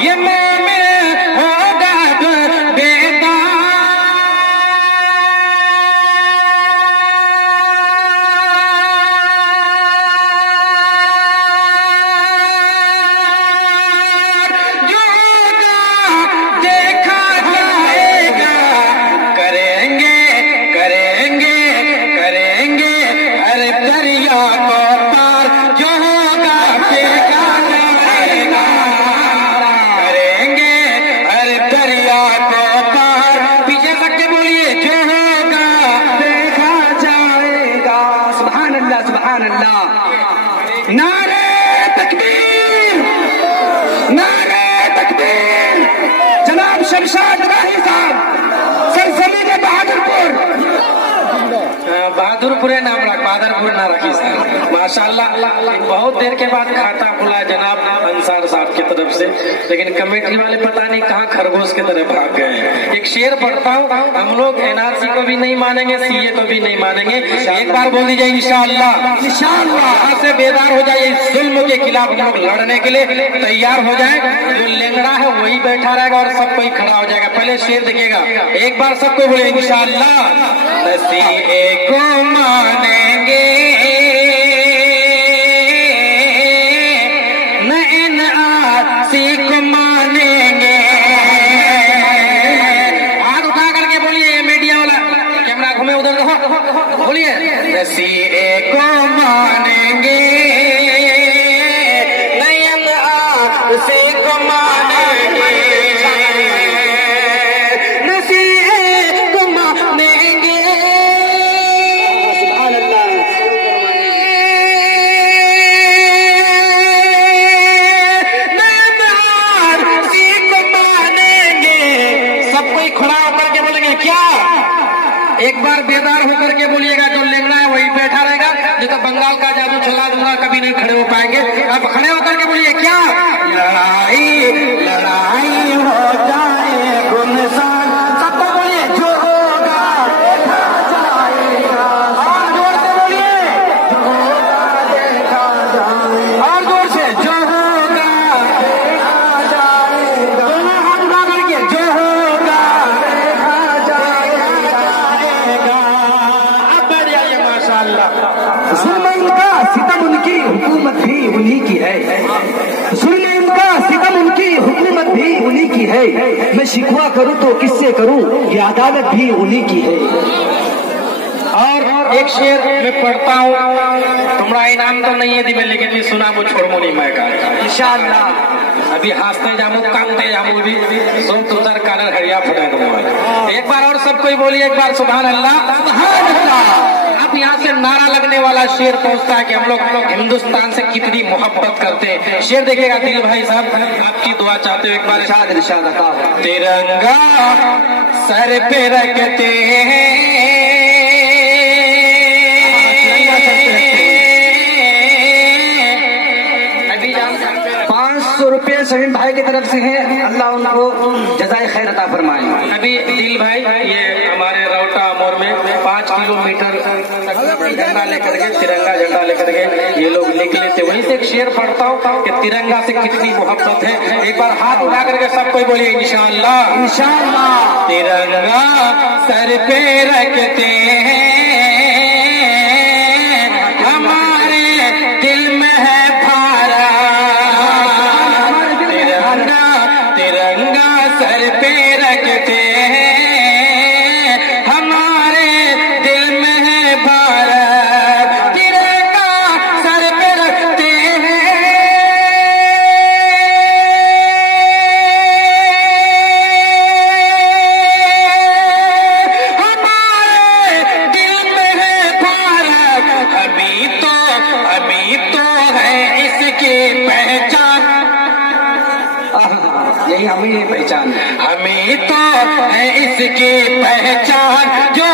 ये मोमिन होगा जो बेदार। जो देखा जाएगा, करेंगे करेंगे करेंगे हर दरिया को पार। जो होगा देखा जाएगा, करेंगे हर दरिया को पार। पीछे तक के बोलिए, जो होगा देखा जाएगा। सुभान अल्लाह सुभान अल्लाह। नारे तकबीर, नारे तकबीर। जनाब शमशाद राही साहब, सरसमी के बहादुरपुर नाम रख, बहादुरपुर ना रखी सर। माशाल्लाह, बहुत देर के बाद खाता खुला जनाब अंसार साहब की तरफ से, लेकिन कमेटी वाले पता नहीं कहाँ खरगोश की तरह भाग गए। एक शेर पढ़ता हूँ, हम लोग एनआरसी को भी नहीं मानेंगे, सीए को भी नहीं मानेंगे। एक बार बोल दीजिए इंशाअल्लाह। इंशाअल्लाह यहाँ से बेदार हो जाए, इस जुल्म के खिलाफ हम लोग लड़ने के लिए तैयार हो जाए। जो लेंगड़ा है वही बैठा रहेगा और सब कोई खड़ा हो जाएगा। पहले शेर देखिएगा, एक बार सबको बोले इंशाअल्लाह। सीए को मानेंगे न एनआरसी को मानेंगे। हाथ उठा करके बोलिए, ये मीडिया वाला कैमरा घूमे उधर बोलिए, सीए को मानेंगे न एनआरसी को मानेंगे। एक बार बेदार होकर के बोलिएगा, जो लेंगड़ा है वही बैठा रहेगा, नहीं तो बंगाल का जादू चला दूंगा, कभी नहीं खड़े हो पाएंगे। अब खड़े होकर के बोलिए, क्या लड़ाई लड़ाई हो जाए गुनसान। सबको बोलिए, जो होगा देखा जाएगा। और जोर से बोलिए, जो होगा देखा जाएगा। और जोर से, जो होगा देखा जाएगा। दोनों हाथ उठा करके, जो होगा देखा जाएगा। जुल्म इनका सितम उनकी हुकूमत भी उन्हीं की है। जुल्म इनका सितम उनकी हुकूमत भी उन्हीं की है। मैं शिकवा करूं तो किससे करूं, ये अदालत भी उन्हीं की है। और एक शेर मैं पढ़ता हूँ, तुम्हारा इनाम तो नहीं है दिवे, लेकिन मैं सुना वो छोड़ मोनी मैं का इंशाअल्लाह। अभी हंसते जामू कांदते जामू भी सुन तुतर कानर हरिया फटा दूंगा। एक बार और सब कोई बोलिए, एक बार सुभान अल्लाह सुभान अल्लाह। अब यहाँ से नारा लगने वाला शेर पहुंचता है कि हम लोग हिंदुस्तान से कितनी मोहब्बत करते हैं। शेर देखिएगा दिल भाई साहब, आपकी दुआ चाहते हो, एक बार इरशाद इरशाद। तिरंगा सर पे रखते हैं, 500 रुपये शहीद भाई की तरफ से है, अल्लाह उनको जज़ाए खैर अता फरमाए। अभी दिल भाई ये हमारे रौटा मोड़ में 5 किलोमीटर झंडा लेकर के, तिरंगा झंडा लेकर के ये लोग निकले थे। वहीं से एक शेर पढ़ता हूँ कि तिरंगा से कितनी मोहब्बत है। एक बार हाथ उठा करके सब कोई बोलिए इंशाअल्लाह इंशाअल्लाह। तिरंगा सर पे रखते हैं, हमारे दिल में है भारत। तिरंगा सर पे रखते हैं, हमारे दिल में है भारत। तिरंगा सर पे रखते हैं, हमारे दिल में है भारत। अभी तो है इसकी पहचान, यही हमें पहचान, हमें तो है इसकी पहचान। जो